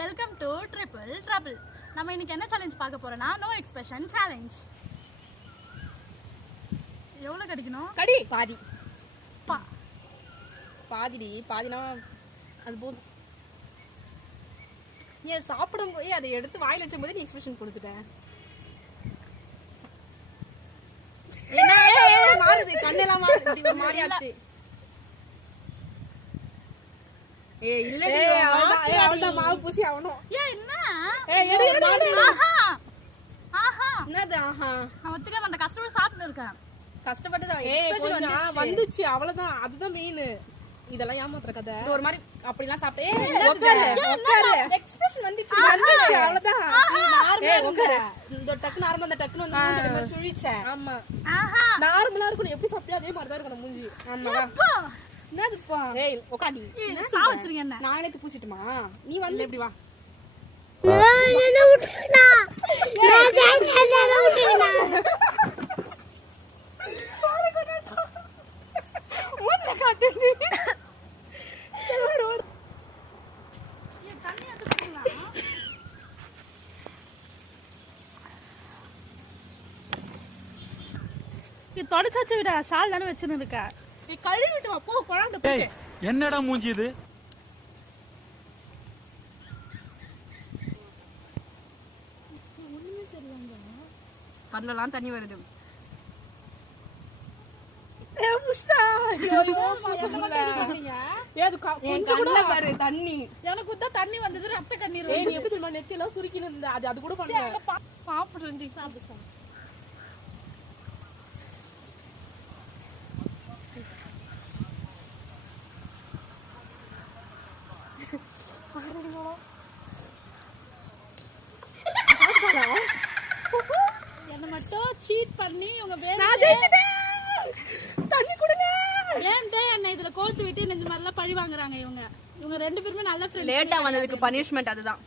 Welcome to triple trouble. நம்ம இன்னைக்கு என்ன சேலஞ்ச் பார்க்க போறோம்னா நோ எக்ஸ்பிரஷன் சேலஞ்ச். எவ்வளவு கடிக்கணும்? கடி பாதி பாதிடி பாதினா அது போதும். நீ சாப்பிடும் போது அதை எடுத்து வாயில வச்சும் போது நீ எக்ஸ்பிரஷன் கொடுத்துட்ட. மாறுது கண்ணெல்லாம் மாறுது மாறி ஆச்சு. ஏய் இல்லடி அவளோட மாவு பூசி ஆவணும். ஏய் என்ன? ஆஹா ஆஹா என்னது ஆஹா? நான் ஒத்துக்க அந்த கஷ்டப்பட்டு சாப்பிட்டு இருக்கேன். கஷ்டப்பட்டு தான் எக்ஸ்பிரஷன் வந்துச்சு அவ்வளவுதான். அதுதான் மெயின். இதெல்லாம் ஏமாத்துற கதை. இது ஒரு மாதிரி அப்படிலாம் சாப்பிட்டே எக்ஸ்பிரஷன் வந்துச்சு அவ்வளவுதான். இந்த டக்கு நார்மல் அந்த டக்குன்னு வந்து சுழிச்ச. ஆமா ஆஹா நார்மலா இருக்கணும். எப்படி சாப்பிட்டியா அதே மாதிரி தான் இருக்கணும் மூஞ்சி. ஆமா என்னதுப்பா? ஏய் உட்காடி சா வச்சிருங்க. என்ன நானே எடுத்து பூசிட்டுமா? நீ வந்து எப்படி வா. தொடச்சு வச்சு விட ஷால் தானே வச்சுன்னு இருக்க. நீ கழுவிட்டு வா போ குழந்தை போய். என்னடா மூஞ்சி இது? கண்ணெல்லாம் தண்ணி வருது. பாரு தண்ணி எனக்கு தான் தண்ணி வந்தது. ரத்த கண்ணீர். நீ எப்படி தெரியுமா நெத்தியெல்லாம் சுருக்கின்னு இருந்த அது கூட பண்ண சாப்பிடுறேன். சாப்பிடு என்ன மட்டும் சீட் பண்ணி இவங்க தண்ணி கொடுங்க ஏன்டா என்ன இதுல கோர்த்து விட்டு இந்த மாதிரிலாம் பழி வாங்குறாங்க. இவங்க ரெண்டு பேருமே நல்ல ஃப்ரெண்ட்ஸ். லேட்டா வந்ததுக்கு பனிஷ்மெண்ட் அதுதான்.